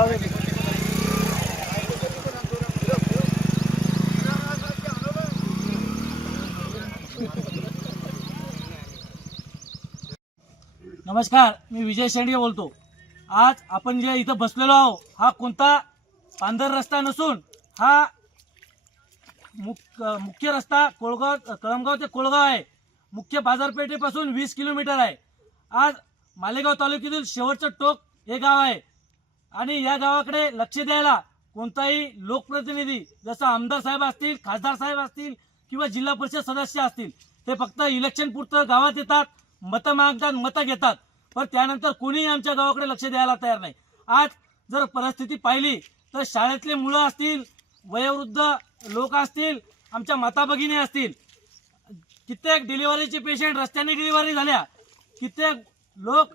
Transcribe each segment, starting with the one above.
नमस्कार, मी विजय शेंडगे बोलतो। आज आपण जे इथं बसलेलो आहोत हा कोणता पांढर रस्ता नसून हा मुख्य रस्ता कळमगाव ते कोळगाव आहे। मुख्य बाजारपेठेपासून 20 किलोमीटर आहे। आज मालेगाव तालुक्यातील शेवटचं टोक हे गाव आहे आणि या गावाकडे लक्ष द्यायला कोणताही लोकप्रतिनिधी जसं आमदार साहेब असतील, खासदार साहेब असतील किंवा जिल्हा परिषद सदस्य असतील ते फक्त इलेक्शन पुरतं गावात येतात, मतं मागतात, मतं घेतात, पण त्यानंतर कोणीही आमच्या गावाकडे लक्ष द्यायला तयार नाही। आज जर परिस्थिती पाहिली तर शाळेतले मुलं असतील, वयोवृद्ध लोक असतील, आमच्या माता भगिनी असतील, कित्येक डिलिव्हरीचे पेशंट रस्त्याने डिलिव्हरी झाल्या, कित्येक लोक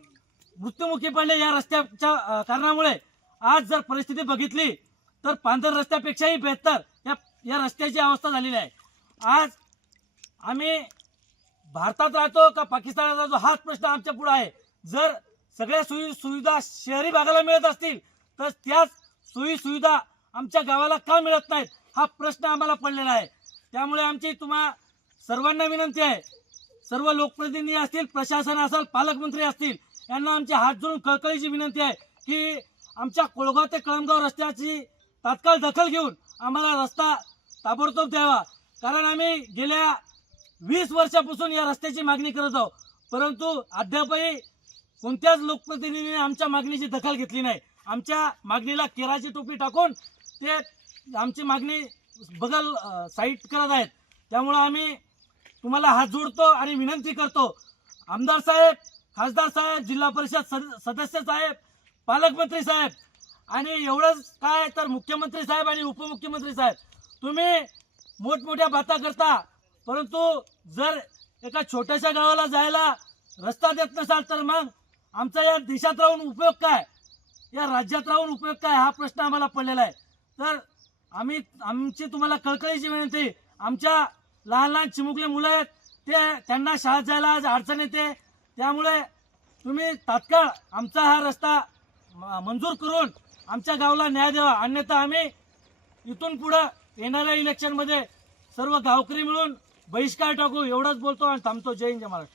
मृत्युमुखी पडले या रस्त्याच्या कारणामुळे। आज जर परिस्थिती बघितली तर पांढर रस्त्यापेक्षाही बेहतर या रस्त्याची अवस्था झालेली आहे। आज आम्ही भारतात राहतो का पाकिस्तानात राहतो हाच प्रश्न आमच्या पुढे आहे। जर सगळ्या सुविधा शहरी भागाला मिळत असतील तर त्याच सुविधा आमच्या गावाला का मिळत नाहीत हा प्रश्न आम्हाला पडलेला आहे। त्यामुळे आमची तुम्हा सर्वांना विनंती आहे, सर्व लोकप्रतिनिधी असतील, प्रशासन असेल, पालकमंत्री असतील, यांना आमची हात जोडून कळकळीची विनंती आहे की आमच्या कोळगाव ते कळमगाव रस्त्याची तात्काळ दखल घेऊन आम्हाला रस्ता ताबडतोब द्यावा। कारण आम्ही गेल्या 20 वर्षापासून या रस्त्याची मागणी करत आहोत, परंतु अद्यापही कोणत्याच लोकप्रतिनिधीने आमच्या मागणीची दखल घेतली नाही। आमच्या मागणीला केराची टोपी टाकून ते आमची मागणी बगल साईट करत आहेत। त्यामुळे आम्ही तुम्हाला हात जोडतो आणि विनंती करतो, आमदार साहेब, खासदार साहेब, जिल्हा परिषद सदस्य साहेब, पालकमंत्री साहेब आणि एवढंच काय तर मुख्यमंत्री साहेब आणि उपमुख्यमंत्री साहेब, तुम्ही मोठमोठ्या बाता करता, परंतु जर एका छोट्याशा गावाला जायला रस्ता देत नसाल तर मग आमचा या देशात राहून उपयोग काय, या राज्यात राहून उपयोग काय हा प्रश्न आम्हाला पडलेला आहे। तर आमची तुम्हाला कळकळीची विनंती, आमच्या लहान लहान चिमुकले मुलं आहेत त्यांना शाळेत जायला आज अडचण येते, त्यामुळे तुम्ही तात्काळ आमचा हा रस्ता मंजूर करून आमच्या गावाला न्याय द्यावा, अन्यथा आम्ही इथून पुढे येणाऱ्या इलेक्शनमध्ये सर्व गावकरी मिळून बहिष्कार टाकू। एवढंच बोलतो आणि थांबतो। जय हिंद, जय महाराष्ट्र।